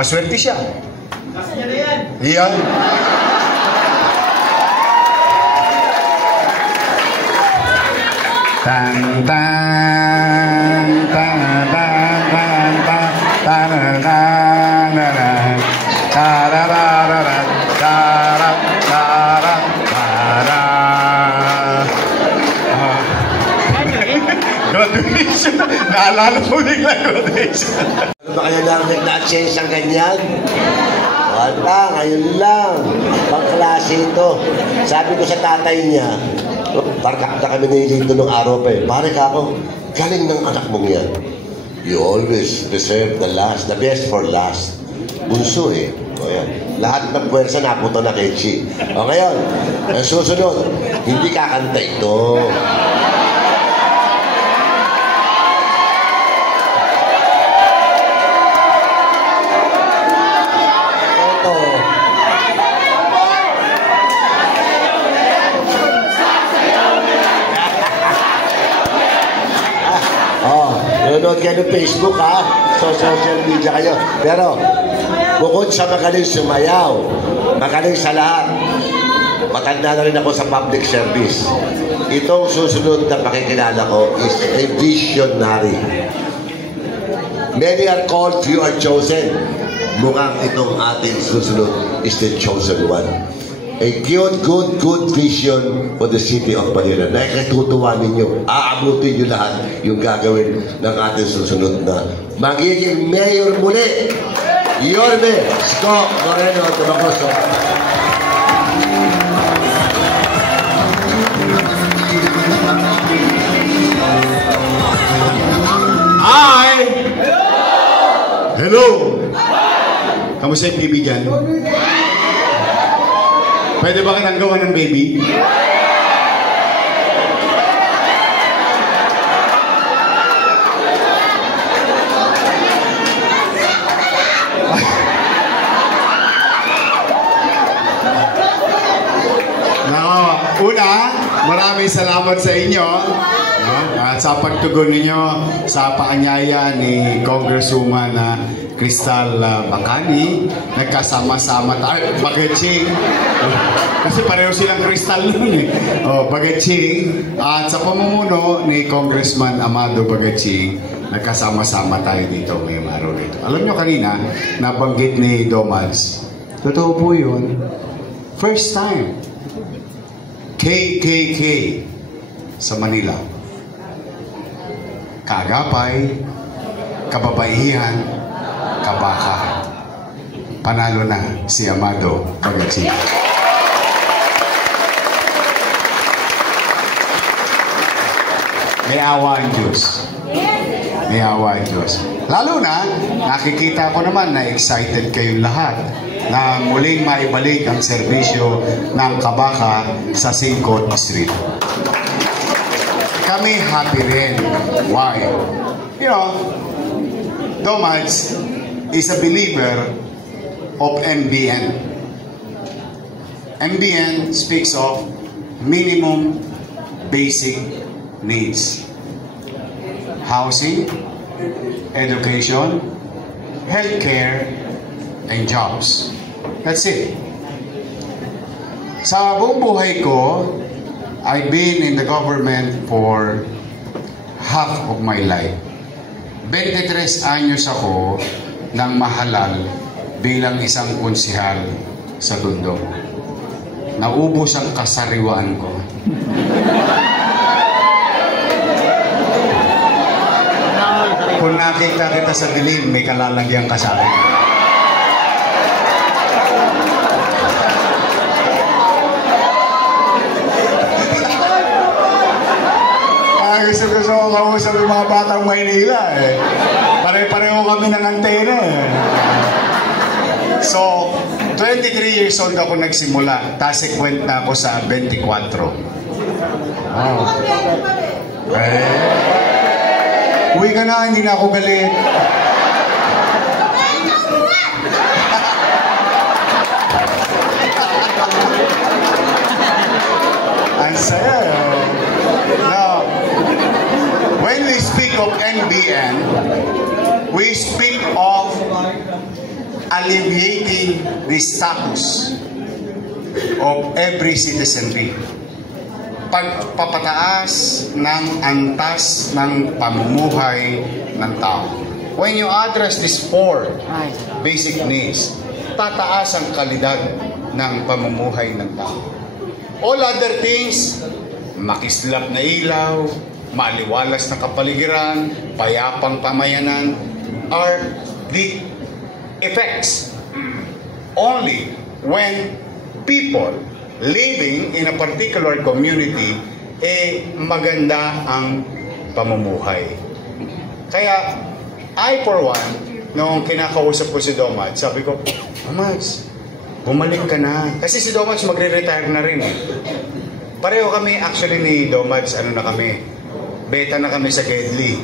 Maswerte siya. Kasi niya na yan. Iyan. Tan tan tan tan tan tan tan tan tan tararara tarara tarara tarara. Graduation. Naalala ko bigla graduation. Ano ba kayo narinig na change ang ganyan? Wala, ngayon lang. Pangklase ito. Sabi ko sa tatay niya, tarkak na kami nilito nung araw pa eh. Pare ka ako, galing ng anak mong yan. You always reserve the best for last. Bunso eh. O yan. Lahat ng puwersa napunta na kay Chi. O ngayon, ang susunod, hindi kakanta ito. Nanonood kayo ng Facebook ha, so social media kayo. Pero bukod sa magaling sumayaw, magaling sa lahat, matanda na rin ako sa public service. Itong susunod na pakikilala ko is a visionary. Many are called, few are chosen. Mukhang itong ating susunod is the chosen one. A good vision for the city of Manila. Nakikitutuwa ninyo, aabutin nyo lahat yung gagawin ng ating susunod na magiging mayor muli. Yorme Isko Moreno Tumacoso. Hi! Hello! Kamusta yung baby dyan? Pwede ba kitang gawa ng baby? Una, maraming salamat sa inyo at sa pagtugon ninyo sa paanyaya ni Congresswoman Crystal Bacani. Nagkasama-sama tayo. Bagetsing. Kasi pareho silang Crystal nun eh. Bagetsing. At sa pamumuno ni Congressman Amado Bagetsing, nagkasama-sama tayo dito ngayong araw nito. Alam nyo kanina, nabanggit ni Domads. Totoo po yun. First time. KKK sa Manila. Kaagapay, kababaihan, kabaka. Panalo na si Amado Bagetsing. May awa ang Diyos. May awa ang Diyos. Lalo na, nakikita ko naman na excited kayong lahat na muling maibalik ang serbisyo ng kabaka sa Singkot Street. Kami happy rin. Why? You know, Domads is a believer of MBN. MBN speaks of minimum basic needs. Housing, education, healthcare, and jobs. That's it. Sa buong buhay ko, I've been in the government for half of my life. 23 anyos ako nang mahalal bilang isang konsihal sa Tondo. Naubos ang kasariwaan ko. Kung nakita kita sa dilim, may kalalagyan ka sa akin. Gusto ko kausap yung mga batang Maynila eh. Pare-pareho kami ng antena eh. So, 23 years old ako nagsimula. Tasekwent na ako sa 24. Oh. Uwi ka na, hindi na ako galit. Ang saya. Now, when we speak of NBN, we speak of alleviating the status of every citizenry. Pagpapataas ng antas ng pamumuhay ng tao. When you address these 4 basic needs, tataas ang kalidad ng pamumuhay ng tao. All other things, makislap na ilaw, maliwalas na kapaligiran, payapang pamayanan, are the effects only when people living in a particular community maganda ang pamumuhay. Kaya I for one, noong kinakausap ko si Domad, sabi ko, Domads, bumalik ka na. Kasi si Domads magre-retire na rin eh. Pareho kami actually ni Domads, ano na kami, beta na kami sa Gedli.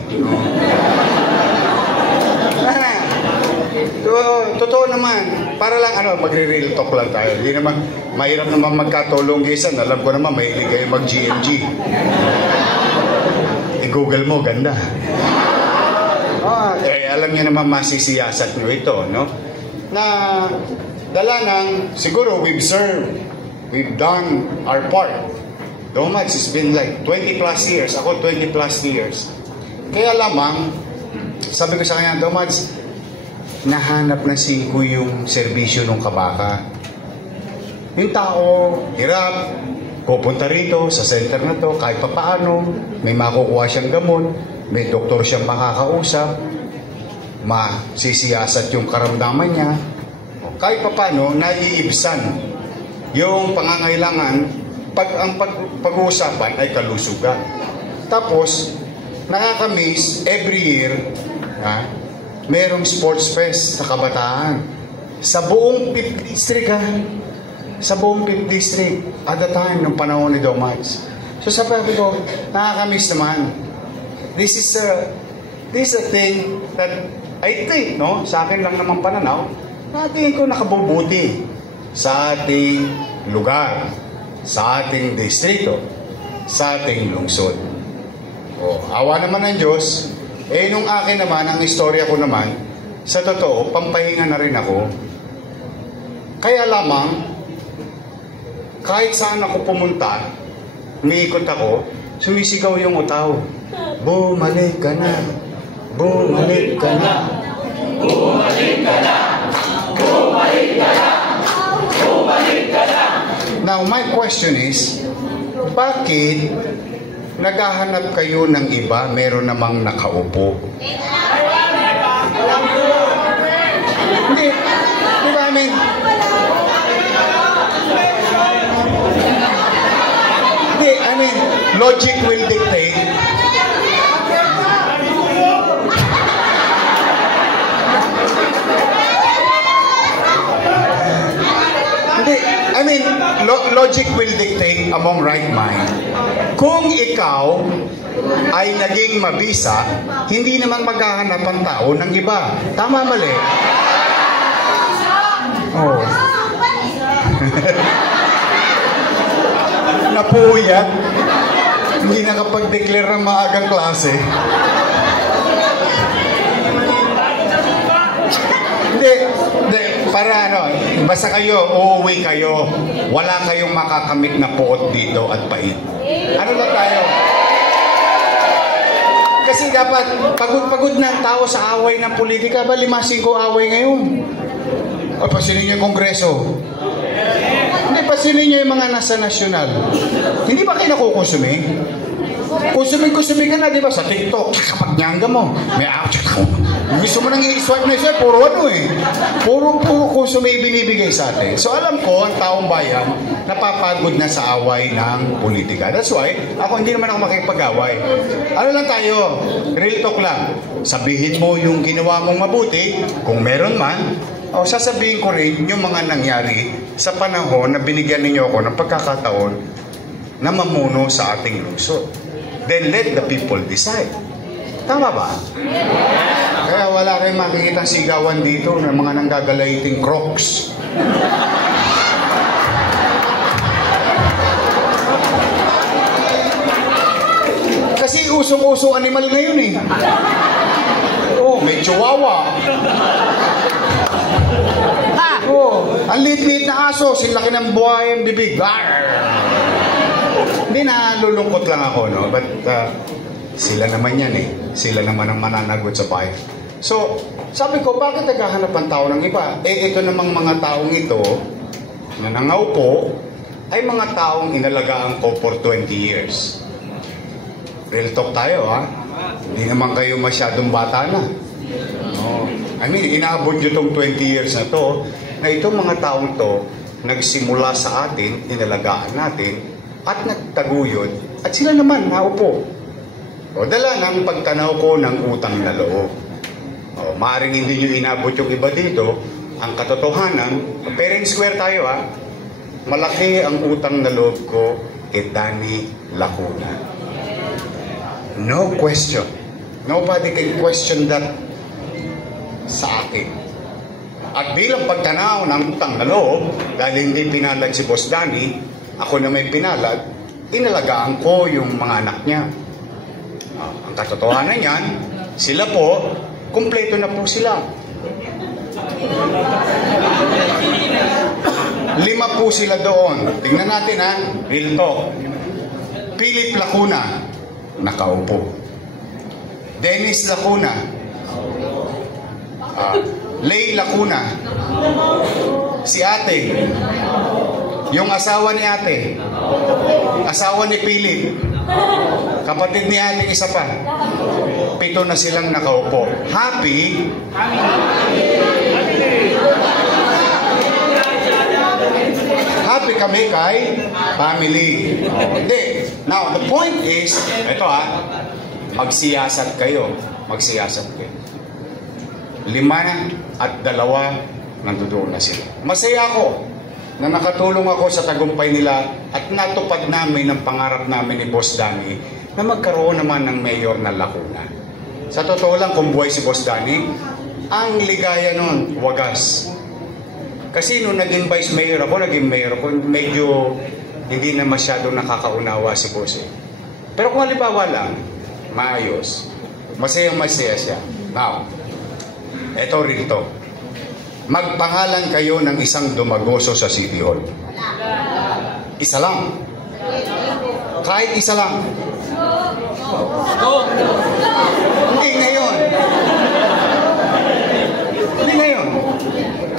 Totoo naman. Para lang magre-real talk lang tayo. Hindi naman, mahirap naman magkatulong-gisan. Alam ko naman, mahilig kayo mag-GMG. I-google mo, ganda. Alam niyo naman masisiyasat nyo ito, no? Na dala ng, siguro we've served, we've done our part. Domads, it's been like 20 plus years. Ako 20 plus years. Kaya lamang, sabi ko sa kanya, Domads, nahanap na 5 yung serbisyo ng kabaka. Yung tao, hirap, pupunta rito sa center na to, kahit pa paano, may makukuha siyang gamot, may doktor siyang makakausap, masisiyasat yung karamdaman niya, kahit pa paano, naiibsan yung pangangailangan ang pag-uusapan ay kalusugan. Tapos, nakakamiss every year, merong sports fest sa kabataan. Sa buong 5th District, sa buong 5th District, at the time, ng panahon ni Domads. So sabi ko, nakakamiss naman. This is a thing that I think, no, sa akin lang naman pananaw, natin ko nakabubuti sa ating lugar, sa ating distrito, sa ating lungsod. Awa naman ng Diyos. Nung akin naman, ang istorya ko naman, sa totoo, pampahinga na rin ako. Kaya lamang, kahit saan ako pumunta, umiikot ako, sumisigaw yung utaw. Bumalik ka na, bumalik ka na, bumalik ka na, bumalik ka na, bumalik ka na. Now, my question is, bakit naghahanap kayo ng iba, meron namang nakaupo? Hindi. Di ba, I mean, logic will dictate. Hindi. I mean, logic will dictate among right mind. Kung ikaw ay naging mabisa, hindi naman maghahanap ang tao ng iba. Tama, mali? Oh. Napuyat. Hindi nakapag-declare ng maagang klase. Hindi. Para basta kayo, uuwi kayo, wala kayong makakamit na puot dito at pait. Ano lang tayo? Kasi dapat, pagod-pagod na ang tao sa away ng politika, ba 5-5 away ngayon? O pasinin niyo yung kongreso. Hindi, pasinin niyo yung mga nasa nasyonal. Hindi ba kayo nakukonsumi? Consuming ka na, di ba? Sa TikTok, kapag nyangga mo, may ouch. Gusto mo nang i-swipe na i-swipe, puro Puro consuming binibigay sa atin. So alam ko, ang taong bayan, napapagod na sa away ng politika. That's why, hindi naman ako makipag-away. Ano lang tayo? Real talk lang. Sabihin mo yung ginawa mong mabuti, kung meron man, sasabihin ko rin yung mga nangyari sa panahon na binigyan ninyo ako ng pagkakataon na mamuno sa ating lungsod. Then let the people decide. Tama ba? Kaya wala kayong makikitang sigawan dito ng mga nanggagalayiting crocs. Kasi usong-usong animal ngayon eh. May chihuahua. Ang liit-liit na aso, silaki ng buhay ang bibig. Hindi, nalulungkot lang ako, no? But sila naman yan eh. Sila naman ang mananagot sa bayan. So, sabi ko, bakit naghahanap ang tao ng iba? Ito namang mga taong ito, na nangaupo, ay mga taong inalagaan ko for 20 years. Real talk tayo, ha? Hindi naman kayo masyadong bata na. No. I mean, inaabot nyo itong 20 years na to, na itong mga taong to, nagsimula sa atin, inalagaan natin, at nagtaguyod, at sila naman naupo. O dala ng pagtanaw ko ng utang na loob. O, maaaring hindi nyo inabot yung iba dito, ang katotohanan, fair and square tayo, ha? Malaki ang utang na loob ko kay Danny Lacuna. No question. Nobody can question that sa akin. At bilang pagtanaw ng utang na loob, dahil hindi pinalad si Boss Danny, ako na may pinalad, inalagaan ko yung mga anak niya. Ang katotohanan niyan, sila po, kumpleto na po sila. 5 po sila doon. Tingnan natin, ha? Real talk. Philip Lacuna, nakaupo. Dennis Lacuna, Lay Lacuna, si ate, yung asawa ni ate, asawa ni Philip, kapatid ni ate isa pa, 7 na silang nakaupo. Happy? Happy kami kay family. Hindi. Now, the point is, ito magsiyasat kayo. Magsiyasat kayo. 5 at 2, nandoon na sila. Masaya ako na nakatulong ako sa tagumpay nila at natupad namin ang pangarap namin ni Boss Danny na magkaroon naman ng mayor na Lacuna. Sa totoo lang, kung buhay si Boss Danny, ang ligaya nun, wagas. Kasi nung naging vice mayor ako, medyo hindi na masyadong nakakaunawa si Boss. Pero kung halimbawa lang, maayos, masaya siya. Now, eto rito. Magpangalan kayo ng isang dumagoso sa City Hall. Isa lang. Kahit isa lang. Hindi ngayon.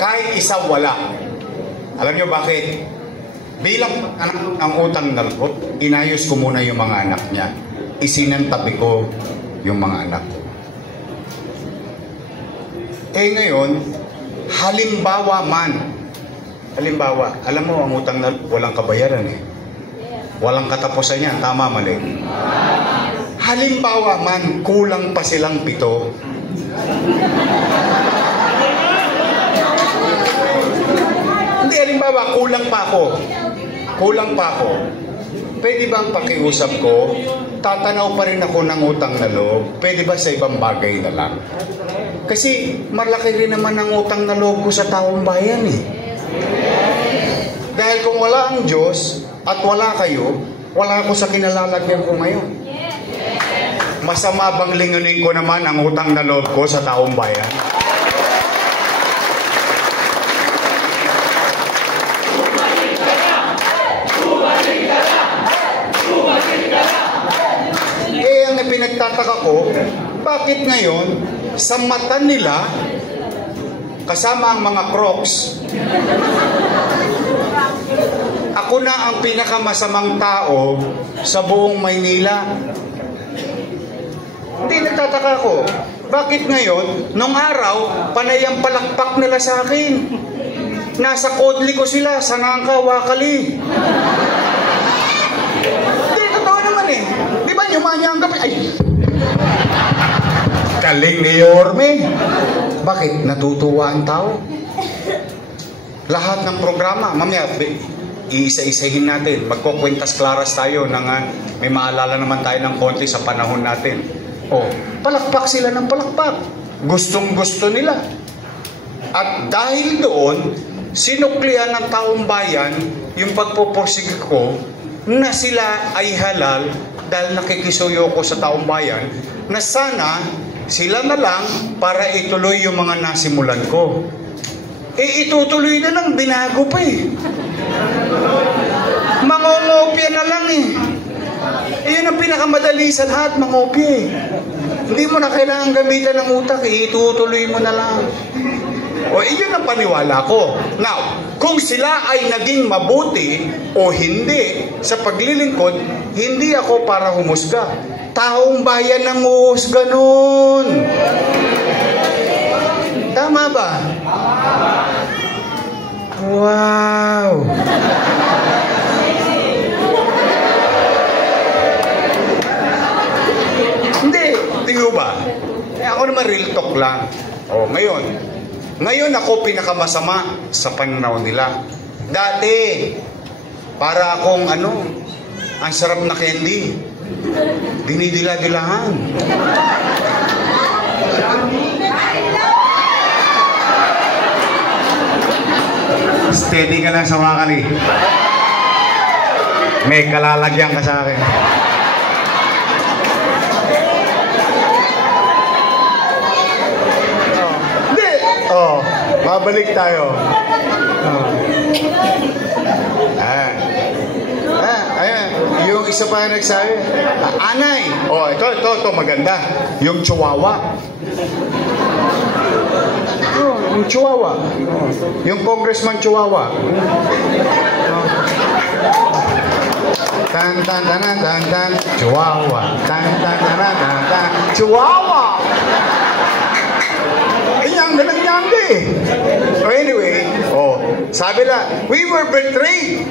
Kahit isa wala. Alam nyo bakit? Bilang anak ng utang na loob, inayos ko muna yung mga anak niya. Isinantabi ko yung mga anak ko. Ngayon, halimbawa, alam mo, ang utang na walang kabayaran eh. Walang katapusan yan, tama, mali. Halimbawa man, kulang pa silang 7. Hindi, halimbawa, kulang pa ako. Pwede bang pakiusap ko, tatanaw pa rin ako ng utang na loob, pwede ba sa ibang bagay na lang? Kasi malaki rin naman ang utang na loob ko sa taong bayan eh. Dahil kung wala ang Diyos at wala kayo, wala ako sa kinalalagyan ko ngayon. Masama bang lingunin ko naman ang utang na loob ko sa taong bayan? Ang pinagtataka ko, bakit ngayon sa mata nila kasama ang mga Crocs, ako na ang pinakamasamang tao sa buong Maynila? Hindi, nagtataka ko. Bakit ngayon, nung araw, panay ang palakpak nila sa akin. Nasa Kodli ko sila, sa Nangka, Wakali. Hindi, totoo naman eh. Di ba, nyumanya ang gabi? Ay! Galing ni Yorme. Bakit? Natutuwa ang tao? Lahat ng programa, mamaya, iisa-isahin natin. Magkukwentas klaras tayo ng may maalala naman tayo ng konti sa panahon natin. Palakpak sila ng palakpak. Gustong-gusto nila. At dahil doon, sinuklian ng taong bayan yung pagpupursige ko na sila ay halal dahil nakikisuyo ko sa taong bayan na sana sila na lang para ituloy yung mga nasimulan ko. itutuloy na lang, binago pa eh. Mangongopya na lang eh. Yun ang pinakamadali sa lahat, mangopya eh. Hindi mo na kailangan gamitan ng utak, itutuloy mo na lang. O iyon ang paniwala ko. Now, kung sila ay naging mabuti o hindi sa paglilingkod, hindi ako para humusga. Taong bayan ang huhusga nun. Tama ba? Wow! Hindi, tingnan ba? Ako naman real talk lang. O, ngayon ako pinakamasama sa pananaw nila. Dati, para akong ang sarap na candy. Dinidila-dilahan. Steady ka lang sa wakali. May kalalagyan ka sa akin. Hindi. Oh, babalik tayo. Ayan. Yung isa pa nagsabi, anay. Oh, ito maganda. Yung chihuahua. Yung chihuahua. Yung congressman chihuahua. Tan tan tan tan tan chihuahua. Tan tan tan tan tan chihuahua. Inyang nangyari. So anyway, sabi na, we were betrayed.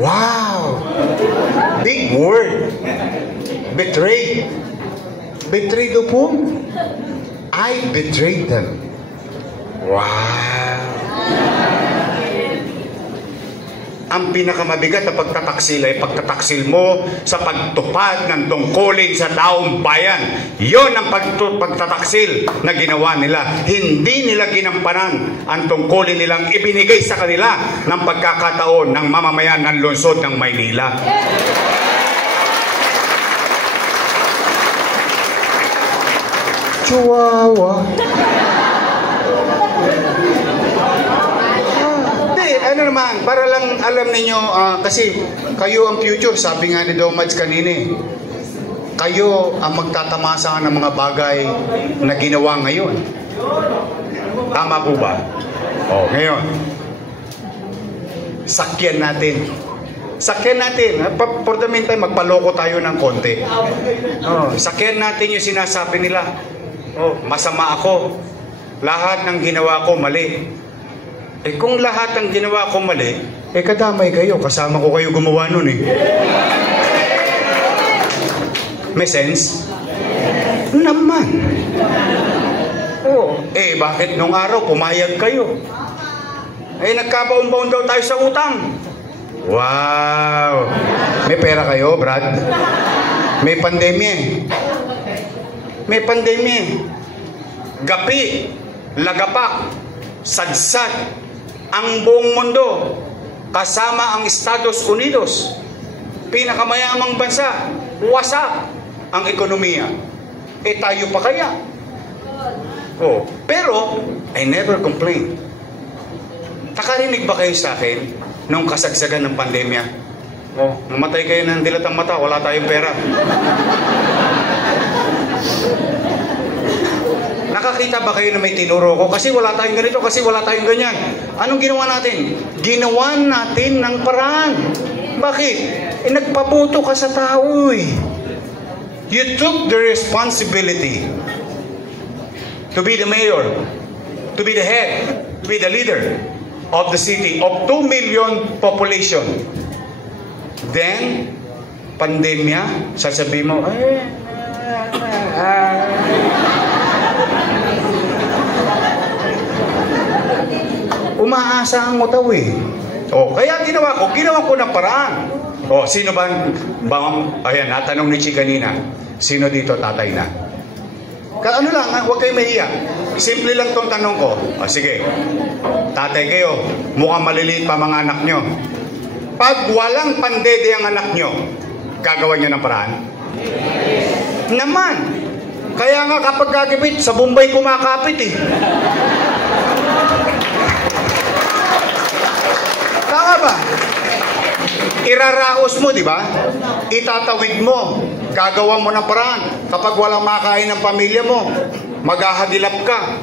Wow. Big word. Betrayed. Betrayed po? I betrayed them. Wow. Ang pinakamabigat na pagtataksil ay pagtataksil mo sa pagtupad ng tungkulin sa taong bayan. Yon ang pagtataksil na ginawa nila. Hindi nila ginampanan ang tungkulin nilang ibinigay sa kanila ng pagkakataon ng mamamayan ng lungsod ng Maynila. Chihuahua. Ano naman, para lang alam ninyo, kasi kayo ang future, sabi nga ni Domads kanina. Kayo ang magtatamasa ng mga bagay na ginawa ngayon. Tama po ba? Ngayon. Sakyan natin. For the meantime, magpaloko tayo ng konti. Sakyan natin yung sinasabi nila. Masama ako. Lahat ng ginawa ko mali. Kung lahat ng ginawa ko mali, kadamay kayo. Kasama ko kayo gumawa nun eh. May sense? Naman. Bakit nung araw pumayag kayo? Nagkabaon-baon daw tayo sa utang. Wow. May pera kayo, Brad? May pandemya. Gapi, lagapak, sadsad, ang buong mundo, kasama ang Estados Unidos, pinakamayamang bansa, wasak ang ekonomiya. Tayo pa kaya? Pero, I never complain. Nakarinig ba kayo sa akin nung kasagsagan ng pandemya? Namatay kayo ng dilatang mata, wala tayong pera. Nakakita ba kayo na may tinuro ko? Kasi wala tayong ganito, kasi wala tayong ganyan. Anong ginawa natin? Ginawa natin ng paraan. Bakit? Nagpabuto ka sa tao eh. You took the responsibility to be the mayor, to be the head, to be the leader of the city of 2 million population. Then, pandemya, sasabihin mo, umaasa ang utaw eh. Kaya ginawa ko ng paraan. Sino ba? Ayan, natanong ni Chi kanina. Sino dito tatay na? Ano lang, huwag kayo mahiya. Simple lang tong tanong ko. Sige. Tatay kayo, mukhang maliliit pa mga anak nyo. Pag walang pandede ang anak nyo, gagawa nyo ng paraan? Naman. Kaya nga kapag gagabit, sa Bombay kumakapit eh. Iraraos mo, di ba? Itatawid mo. Gagawa mo ng paraan. Kapag walang makain ng pamilya mo, maghahagilap ka.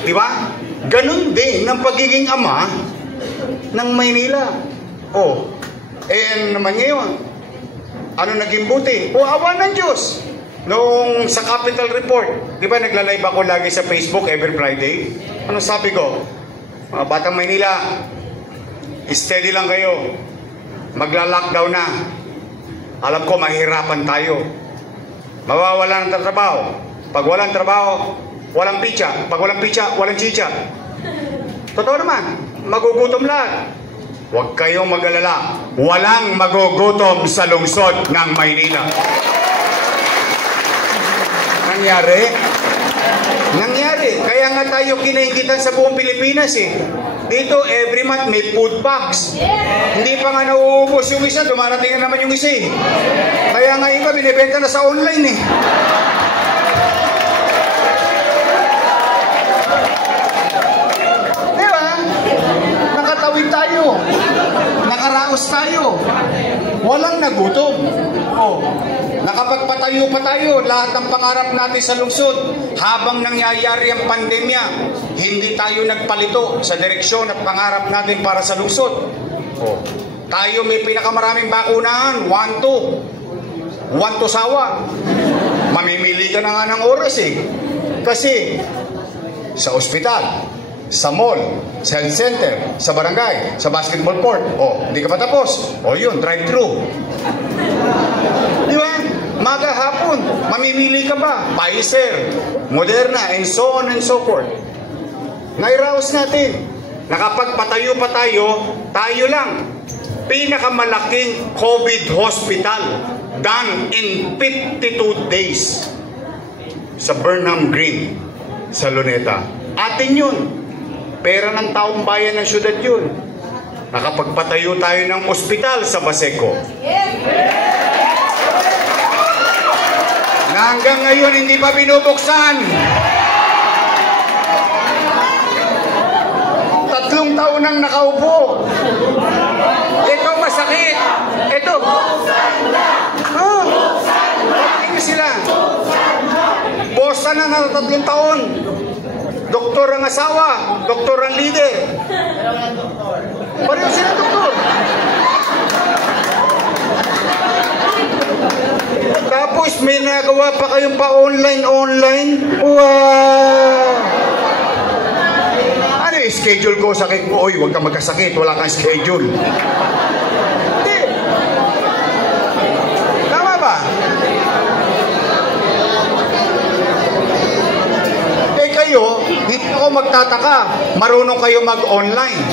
Di ba? Ganun din ang pagiging ama ng Maynila. Oh, naman ngayon, ano naging buti? O, awa ng Diyos. Noong sa Capital Report, di ba naglalive ako lagi sa Facebook every Friday? Ano sabi ko? Mga batang Maynila, steady lang kayo. Magla-lockdown na. Alam ko, mahirapan tayo. Mawawala ng trabaho. Pag walang trabaho, walang pitsa. Pag walang pitsa, walang chicha. Totoo naman, magugutom lahat. Huwag kayong mag-alala. Walang magugutom sa lungsod ng Maynila. Nangyari. Kaya nga tayo kinaingitan sa buong Pilipinas eh. Dito, every month may food packs. Hindi pa nga nauubos yung isa, dumarating na naman yung isa eh. Kaya nga iba, binibenta na sa online eh. Diba? Nakatawid tayo. Nakaraos tayo. Walang nagutom. Oh. Nakapagpatayo pa tayo lahat ng pangarap natin sa lungsod. Habang nangyayari ang pandemya, hindi tayo nagpalito sa direksyon at pangarap natin para sa lungsod. Oh. Tayo may pinakamaraming bakunahan, 1 to sawa. Mamimili ka na nga ng oras eh. Kasi sa ospital, sa mall, sa health center, sa barangay, sa basketball court, oh, hindi ka pa tapos. Oh, yun, drive-thru. Di ba? Maga hapon, mamimili ka ba? Pfizer, Moderna, and so on and so forth. Nairaos natin. Nakapagpatayo pa tayo lang. Pinakamalaking COVID hospital done in 52 days sa Burnham Green, sa Luneta. Atin yun. Pera ng taong bayan ng syudad yun. Nakapagpatayo tayo ng ospital sa Baseco. Na hanggang ngayon hindi pa binubuksan. 3 taon nang nakaupo. Ito masakit. Ito. Oh. Tingin sila. Bosa na 3 taon. Doktor ang asawa, doktor ang leader. Pareho sila doktor. Tapos may nagawa pa kayong pa online. Wow! Ano yung schedule ko? Sakit mo? Oy, huwag kang magkasakit. Wala kang schedule. Hindi. Tama ba? Kayo, hindi ako magtataka. Marunong kayo mag-online.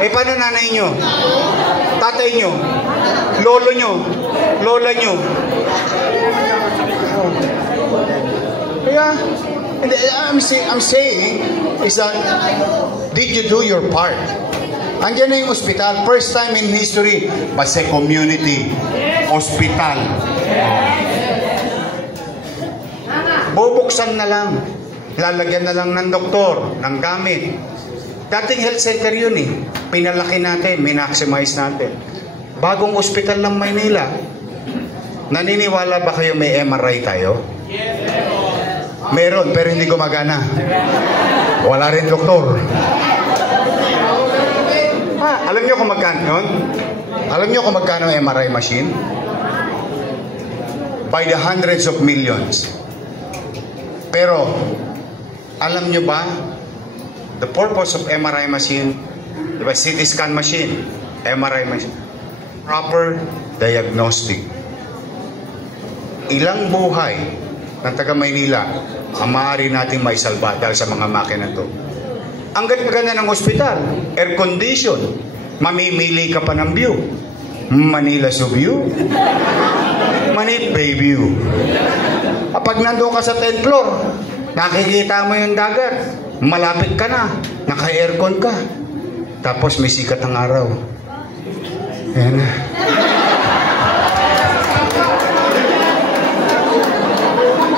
Paano nanay nyo? Tatay nyo? Lolo nyo? Lola nyo? Kaya, I'm saying is that, did you do your part? Andiyan na yung ospital. First time in history, Base Community Hospital. Bubuksan na lang. Lalagyan na lang ng doktor, ng gamit. Dating health center yun eh. Pinalaki natin, minaximize natin. Bagong ospital ng Maynila. Naniniwala ba kayo may MRI tayo? Meron, pero hindi gumagana. Wala rin doktor. Alam nyo kung magkano yun? Alam nyo kung magkano MRI machine? By the hundreds of millions. Pero, alam nyo ba, the purpose of MRI machine, diba, CT scan machine, MRI machine, proper diagnostic. Ilang buhay ng taga Maynila ang maaari nating maisalba dahil sa mga makina to. Ang ganda ng ospital, air condition, mamimili ka pa ng view. Manila View, Manila Bayview. Kapag nandun ka sa 10th floor, nakikita mo yung dagat. Malapit ka na. Naka-aircon ka. Tapos may sikat ng araw. Ayan na.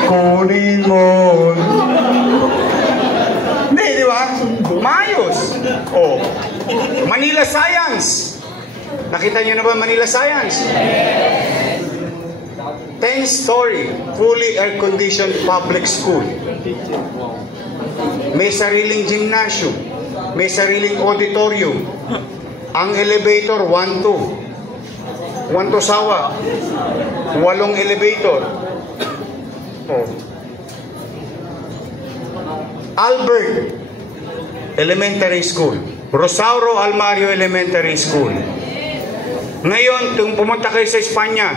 Kunin mo. Hindi, di ba? Maayos. Oh. Manila Science. Nakita niyo na ba Manila Science? 10-story, fully air-conditioned public school. May sariling gymnasium. May sariling auditorium. Ang elevator, 1-2. 1-2 sawa. 8 elevator. Oh. Albert Elementary School. Rosauro Almario Elementary School. Ngayon, kung pumunta kayo sa Espanya,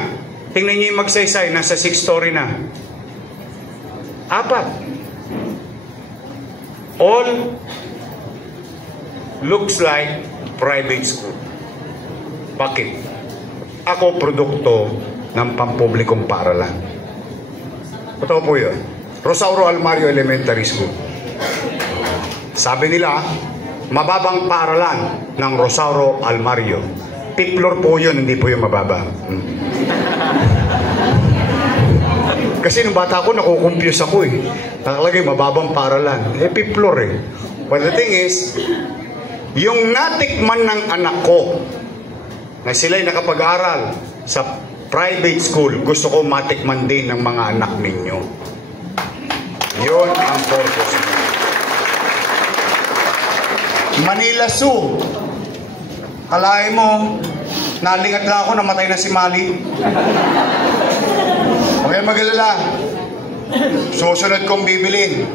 tingnan niyo yung magsaysay, nasa 6-story na. 4. All looks like private school. Bakit? Ako produkto ng pampublikong paaralan. Totoo po yun. Rosauro Almario Elementary School. Sabi nila, mababang paaralan ng Rosauro Almario. Fifth-floor po yun, hindi po yung mababa. Kasi nung bata ako, nakukumpuse ako eh. Nakalagay, mababang paaralan. Fifth-floor eh. But the thing is, yung natikman ng anak ko, na sila'y nakapag-aral sa private school, gusto ko matikman din ng mga anak ninyo. Yun ang purpose. Manila Zoo. Kalahin mo, nalingat lang ako, namatay na si Mali. Okay, mag-alala. Susunod kong bibilin.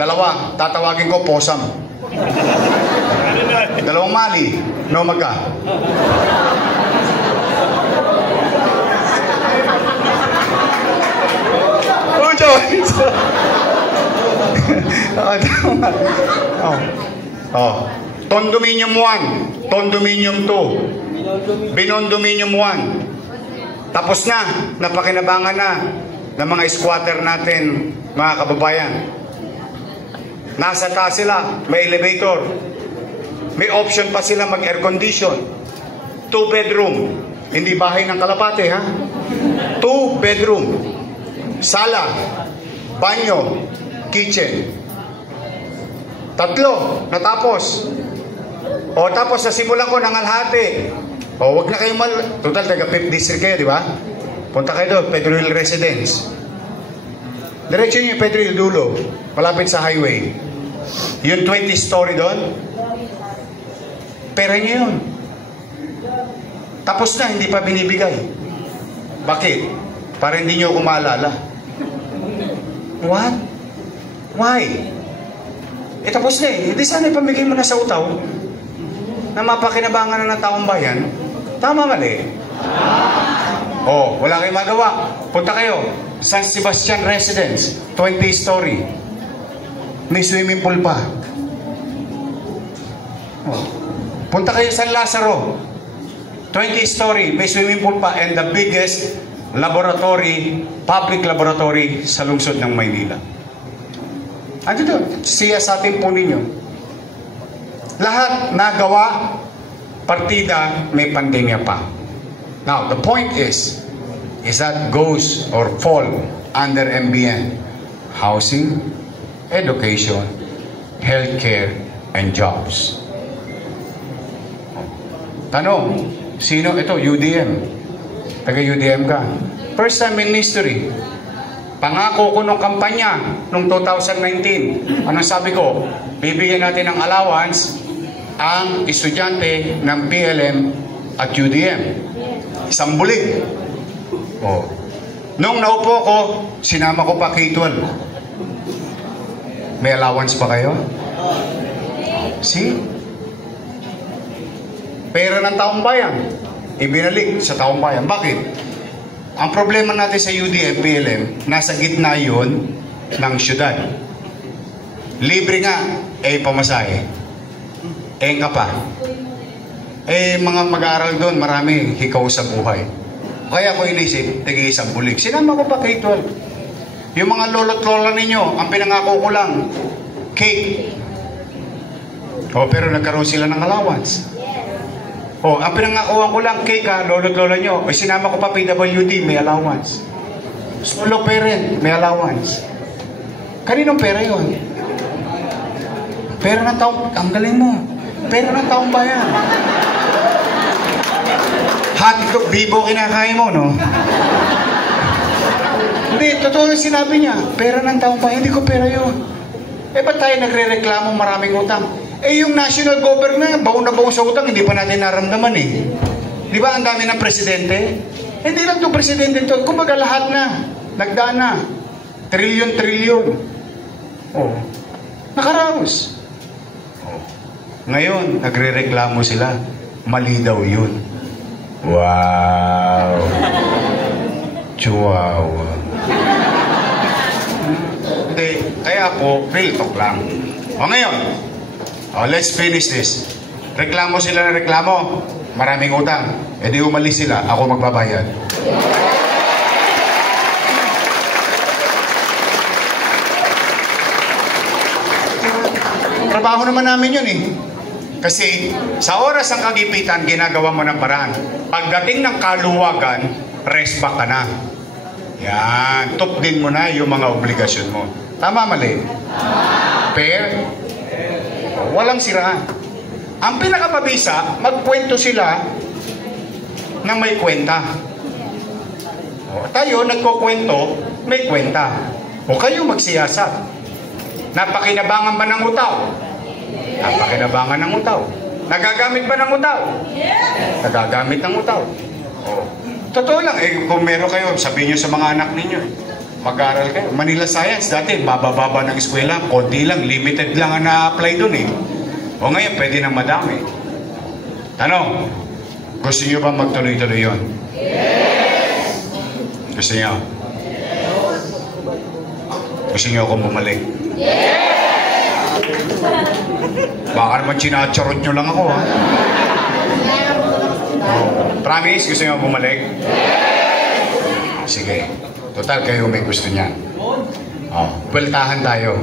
2, tatawagin ko Posam. 2 Mali, no magka. Oh, Joyce! Condominium 1, Condominium 2, Binondominium 1. Tapos na, napakinabangan na ng mga squatter natin, mga kababayan. Nasa taas sila, may elevator. May option pa sila mag-air condition. 2 bedroom. Hindi bahay ng kalapate, ha? 2 bedroom. Sala, banyo, kitchen. 3, natapos. O tapos nasimulan ko ng alhati. O wag na kayo total taga 5th district kayo, di ba? Punta kayo doon, Pedro Hill Residence. Diretso nyo yung Pedro Hill dulo, malapit sa highway. Yung 20-story doon, pera nyo yun. Tapos na, hindi pa binibigay. Bakit? Para hindi nyo ako maalala. What? Why? Tapos na eh. Hindi sana ipamigay mo na sa utaw na mapakinabangan na ng taong bayan. Tama mali. Wala kayong magawa. Punta kayo. San Sebastian Residence. 20-story. May swimming pool pa. Punta kayo sa San Lazaro. 20-story. May swimming pool pa. And the biggest laboratory, public laboratory sa lungsod ng Maynila. Ano doon? Siya sa atin po ninyo. Lahat nagawa, partida, may pandemya pa. Now, the point is that goes or fall under MBN. Housing, education, healthcare, and jobs. Tanong, sino ito? UDM. Taga-UDM ka. First time in history. Pangako ko nung kampanya, nung 2019. Anong sabi ko? Bibigyan natin ng allowance ang estudyante ng PLM at UDM. Isang bulig. Nung naupo ko, sinama ko pa K-12. May allowance pa kayo? See? Pera ng taong bayan. Ibinalik sa taong bayan. Bakit? Ang problema natin sa UDM, PLM, nasa gitna yun ng syudad. Libre nga, pamasahe. Ka pa. Mga mag-aaral doon, marami hikaw sa buhay. Kaya ko inisip, tigi-isang bulig. Sinama ko pa K-12. Yung mga lolo't lola ninyo, ang pinangako ko lang, cake. Pero nagkaroon sila ng allowance. Ang pinangakuhan ko lang, cake ha, lolo't lola nyo. Sinama ko pa PWD, may allowance. Solo parent, may allowance. Kaninong pera yun? Pera ng taong, ang galing mo. Pera ng taong bayan. hotdog bibo kinakain mo, no? Hindi, totoo yung sinabi niya. Pera ng taong bayan, hindi ko pera yun. Ba't tayo nagre-reklamo maraming utang? Yung national government, baon na baon sa utang, hindi pa natin naramdaman eh. Di ba, ang dami ng presidente? Hindi lang itong presidente ito. Kumbaga lahat na. Nagdaan na. Trilyon. Oh. Nakaraos. Oh. Ngayon, nagre-reklamo sila. Mali daw yun. Wow. Chihuahua. Hindi. Kaya ako, real talk lang. O ngayon, let's finish this. Reklamo sila ng reklamo. Maraming utang. E di umalis sila. Ako magbabayad. Trabaho naman namin yun eh. Kasi sa oras ng kagipitan, ginagawa mo ng paraan. Pagdating ng kaluwagan, rest back ka na. Yan. Top din mo na yung mga obligasyon mo. Tama, mali? Fair? Walang siraan. Ang pinakamabisa, magkwento sila na may kwenta. Tayo, nagkukwento, may kwenta. O kayo magsiyasat. Napakinabangan ba ng utaw? Napakinabangan ng utaw. Nagagamit ba ng utaw? Nagagamit ng utaw. O. Totoo lang, kung meron kayo, sabihin nyo sa mga anak ninyo, mag-aaral kayo. Manila Science, dati, bababa ng eskwela, konti lang, limited lang ang na-apply dun eh. O ngayon, pwede nang madami. Tanong, gusto nyo ba magtuloy-tuloy yun? Yes! Gusto nyo? Yes! Gusto nyo akong bumalik? Yes! Baka naman sinacharot nyo lang ako, ha? Promise, gusto nyo bumalik? Yes! Sige. Total, kayo may gusto niya. Baltahan tayo.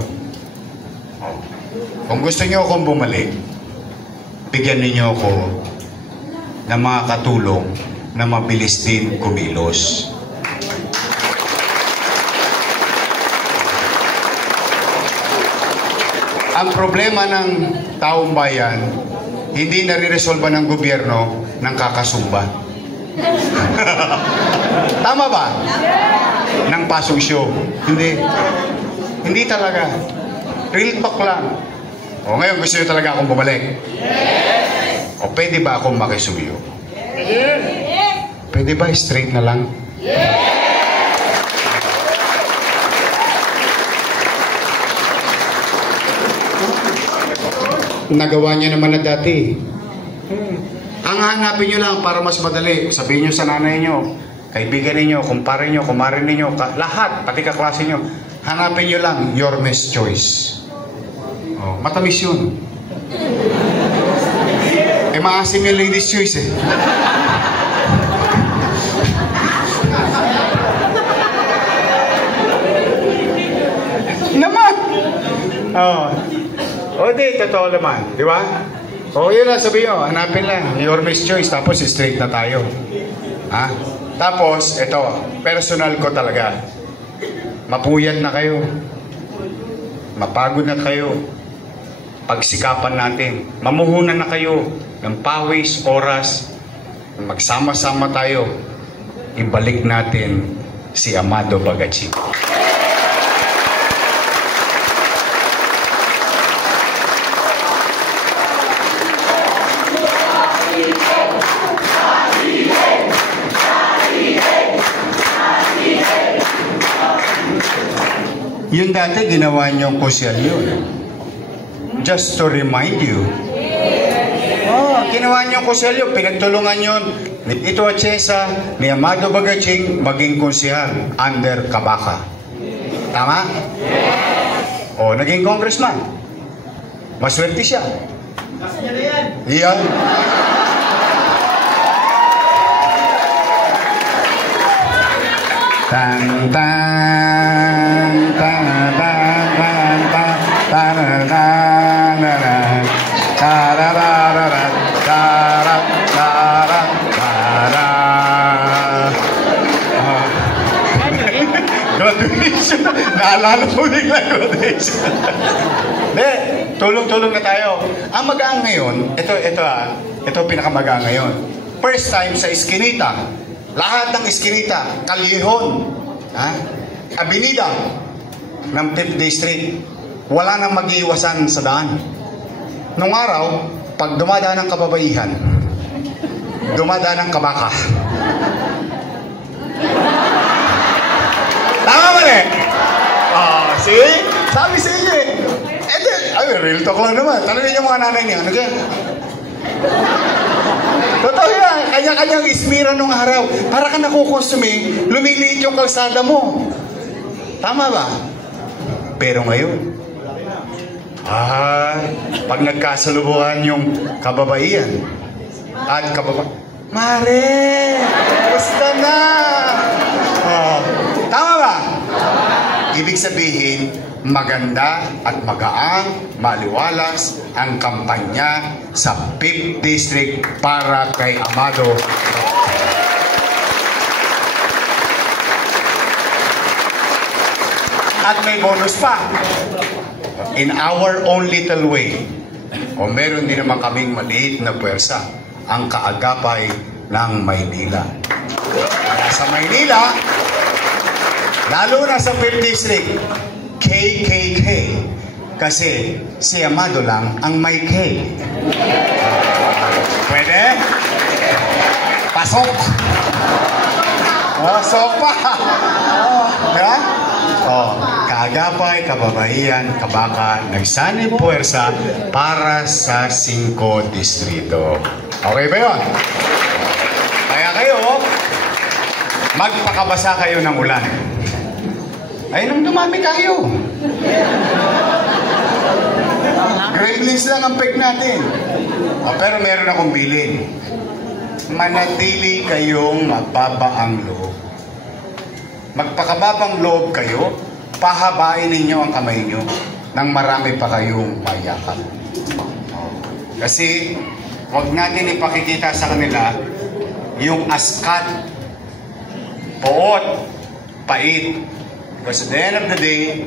Kung gusto niyo akong bumalik, bigyan niyo ako ng mga katulong na mabilis din kumilos. Ang problema ng taong bayan, hindi nare-resolve ng gobyerno ng kakasumba. Tama ba? Ng pasong show. Hindi. Hindi talaga. Real talk lang. O ngayon, gusto nyo talaga akong bumalik? Yes! O pwede ba akong makisuyo? Yes! Pwede ba straight na lang? Yes! Nagawa niya naman na dati. Ang hanapin nyo lang para mas madali. Sabihin nyo sa nanay nyo, kaibigan ninyo, kumpare nyo, kumare ninyo, lahat, pati kaklase nyo, hanapin nyo lang your best choice. Oh, matamis yun. Maasim yung ladies choice eh. Naman! Di, totoo naman. Di ba? Yun lang, sabi nyo, hanapin lang your best choice, tapos straight na tayo. Ha? Tapos, ito, personal ko talaga. Mapuyat na kayo. Mapagod na kayo. Pagsikapan natin. Mamuhunan na kayo ng pawis, oras. Magsama-sama tayo. Ibalik natin si Amado Bagaching. Yun dati, ginawa niyong kusyal yun. Just to remind you. Ginawa niyong kusyal yun. Pinagtulungan yun ni Tito Atienza, ni Amado Bagaching, maging kusyal under Kabaka. Tama? Naging congressman. Maswerte siya. Iyan. Tan tan tan tan tan tan tan tan graduation. Naalala ko bigla graduation. Tulong-tulong na tayo. Ang magaan ngayon, ito pinakamagaan ngayon. first time sa Eskinita. Lahat ng Eskinita, Callejon, Avenida ng 5th District. Wala nang mag-iwasan sa daan. Nung araw, pag dumadaan ng kababaihan, dumadaan ng kabaka. Tama ba rin? See? Sabi sa inyo eh. Real talk lang naman. Tanongin yung mga nanay niya. Ano kaya? Totoo yan. Kanya-kanyang ismira nung araw. Para ka nakukonsume, lumiliit yung kalsada mo. Tama ba? Pero ngayon, pag nagkasalubuhan yung kababaihan at Mare! Basta na! Tama ba? Ibig sabihin, maganda at magaang, maliwalas ang kampanya sa 5th District para kay Amado. At may bonus pa. In our own little way, o meron din naman kaming maliit na puwersa, ang kaagapay ng Maynila. Kaya sa Maynila, lalo na sa 5th District, KKK. Kasi si Amado lang ang may K. Pwede? Pasok! Pasok pa! Diba? Kaagapay, kababaihan, kabaka, nagsanib puwersa para sa 5 distrito. Okay ba yun? Kaya kayo, magpakabasa kayo ng ulan. Ay, nung dumami tayo. Gremlins lang ang peg natin. Pero meron akong bilin. Manatili kayong mababaang loob. Magpakababang loob kayo, pahabain ninyo ang kamay nyo nang marami pa kayong mayakap. Kasi, huwag natin ipakikita sa kanila yung askat, poot, pait. Because at the end of the day,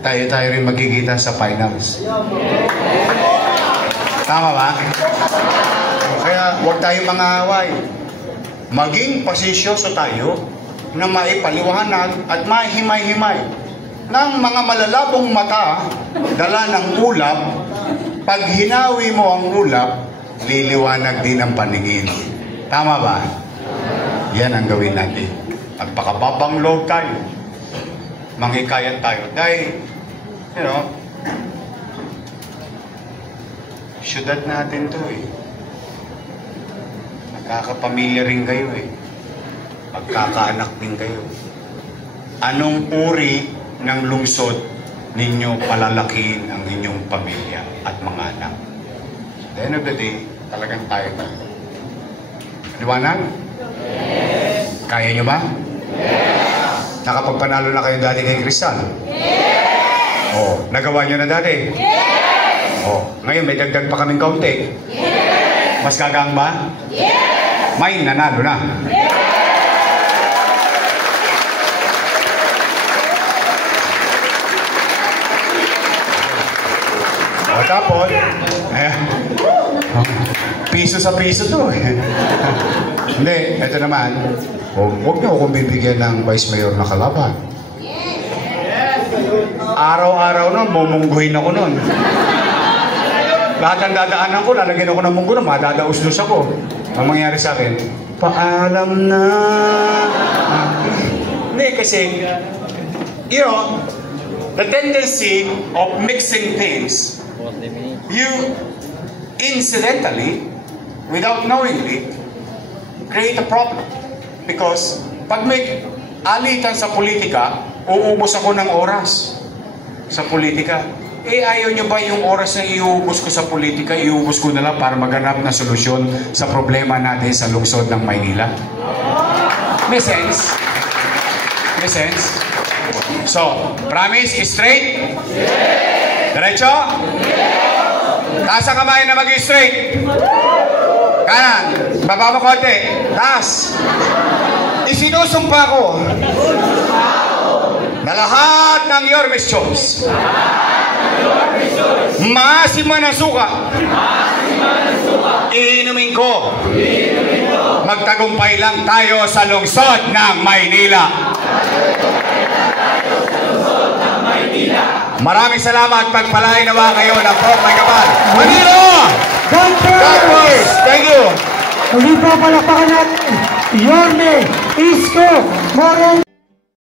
tayo rin magkikita sa finals. Tama ba? Kaya huwag tayong mangaway. Maging pasisyoso tayo na maipaliwanag at mahimay-himay ng mga malalabong mata, dala ng ulap. Pag hinawi mo ang ulap, liliwanag din ang paningin. Tama ba? Yan ang gawin natin. Magpakababang loob tayo. Manghikayan tayo. Dahil, syudad natin to eh. Nagkakapamilya rin kayo eh. Magkakaanak din kayo. Anong uri ng lungsod ninyo palalakihin ang inyong pamilya at mga anak? At the end of the day, talagang tayo. Liwanag? Yes. Kaya nyo ba? Yes. Nakapagpanalo na kayo dati kay Crystal? Yes. Nagawa nyo na dati? Yes. Ngayon may dagdag pa kaming kaunti? Yes. Mas gagang ba? Yes. May nanalo na? Yes. Tapos, piso sa piso to eh. Hindi, ito naman, huwag niyo akong bibigyan ng Vice Mayor na kalaban. Araw-araw nun, mumungguhin ako nun. Lahat ng dadaanan ko, lalagyan ako ng munggo na, madadausdos ako. Ang mangyari sa akin, paalam na. Hindi, kasi, the tendency of mixing things, you incidentally, without knowingly, create a problem. Because pag may alitan sa politika, uubos ako ng oras sa politika. Ayaw nyo ba yung oras na iubos ko sa politika, iubos ko na lang para maghanap na solusyon sa problema natin sa lungsod ng Maynila? May sense? May sense? So, promise, straight? Yes! Diretso? Yes! Taas ang kamay na mag-straight. Kanan. Baba mo konti. Taas. Isinusumpa ko na lahat ng your missions, maasim man ang suka, iinumin ko magtagumpay lang tayo sa lungsod ng Maynila. Maraming salamat. Pagpalain nawa kayo ng Pope May Kapal. Manilo! God first! Thank you! Muli po palakpakan natin, Yorme Isko Moreno.